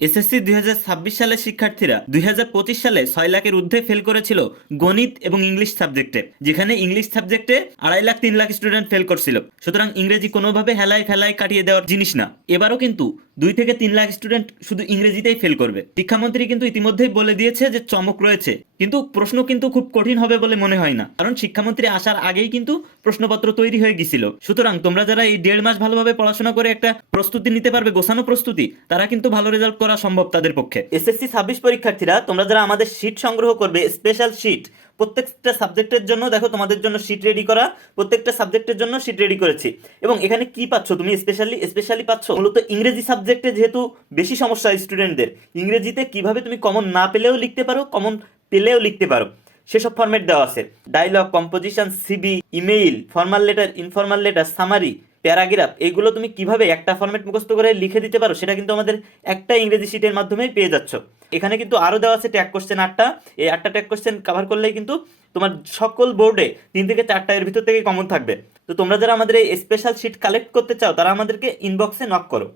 SSC 2026 সালের শিক্ষার্থীরা 2025 সালে 6 লাখের ঊর্ধ্বে ফেল করেছিল গণিত এবং ইংলিশ সাবজেক্টে, যেখানে ইংলিশ সাবজেক্টে 2.5 লাখ 3 লাখ স্টুডেন্ট ফেল করছিল। সুতরাং ইংরেজি কোনোভাবে হেলায় ফেলায় কাটিয়ে দেওয়ার জিনিস না। এবারও কিন্তু 2 থেকে 3 লাখ স্টুডেন্ট শুধু ইংরেজিতেই ফেল করবে। শিক্ষামন্ত্রী কিন্তু ইতিমধ্যেই বলে দিয়েছে যে চমক রয়েছে, কিন্তু প্রশ্ন কিন্তু খুব কঠিন হবে বলে মনে হয় না, কারণ শিক্ষামন্ত্রী আসার আগেই কিন্তু প্রশ্নপত্র তৈরি হয়ে গেছিল। সুতরাং তোমরা যারা এই 1.5 মাস ভালোভাবে পড়াশোনা করে একটা প্রস্তুতি নিতে পারবে, গোছানো প্রস্তুতি, তারা কিন্তু ভালো রেজাল্ট করা সম্ভব তাদের পক্ষে। এসএসসি 26 পরীক্ষার্থীরা, তোমরা যারা আমাদের শীট সংগ্রহ করবে, স্পেশাল শীট প্রত্যেকটা সাবজেক্টের জন্য, দেখো তোমাদের জন্য শীট রেডি করা, প্রত্যেকটা সাবজেক্টের জন্য শীট রেডি করেছি। এবং এখানে কি পাচ্ছ তুমি? স্পেশালি পাচ্ছ মূলত ইংরেজি সাবজেক্টে, যেহেতু বেশি সমস্যা স্টুডেন্টদের, ইংরেজিতে কিভাবে তুমি কমন না পেলেও লিখতে পারো, কমন পেলেও লিখতে পারো, সেসব ফরম্যাট দেওয়া আছে। Dialogue, composition, CV, email, formal letter, informal letter, summary, paragraph, এইগুলো তুমি কিভাবে একটা ফরম্যাট মুখস্থ করে লিখে দিতে পারো, সেটা কিন্তু আমাদের একটা ইংরেজি শিটের মাধ্যমেই পেয়ে যাচ্ছ। এখানে কিন্তু আরও দেওয়া আছে ট্যাগ কোশ্চেন 8টা। এই 8টা ট্যাগ কোশ্চেন কভার করলেই কিন্তু তোমার সকল বোর্ডে 3 থেকে 4টা এর ভিতর থেকে কমন থাকবে। তো তোমরা যারা আমাদের এই স্পেশাল শিট কালেক্ট করতে চাও, তারা আমাদেরকে ইনবক্সে নক করো।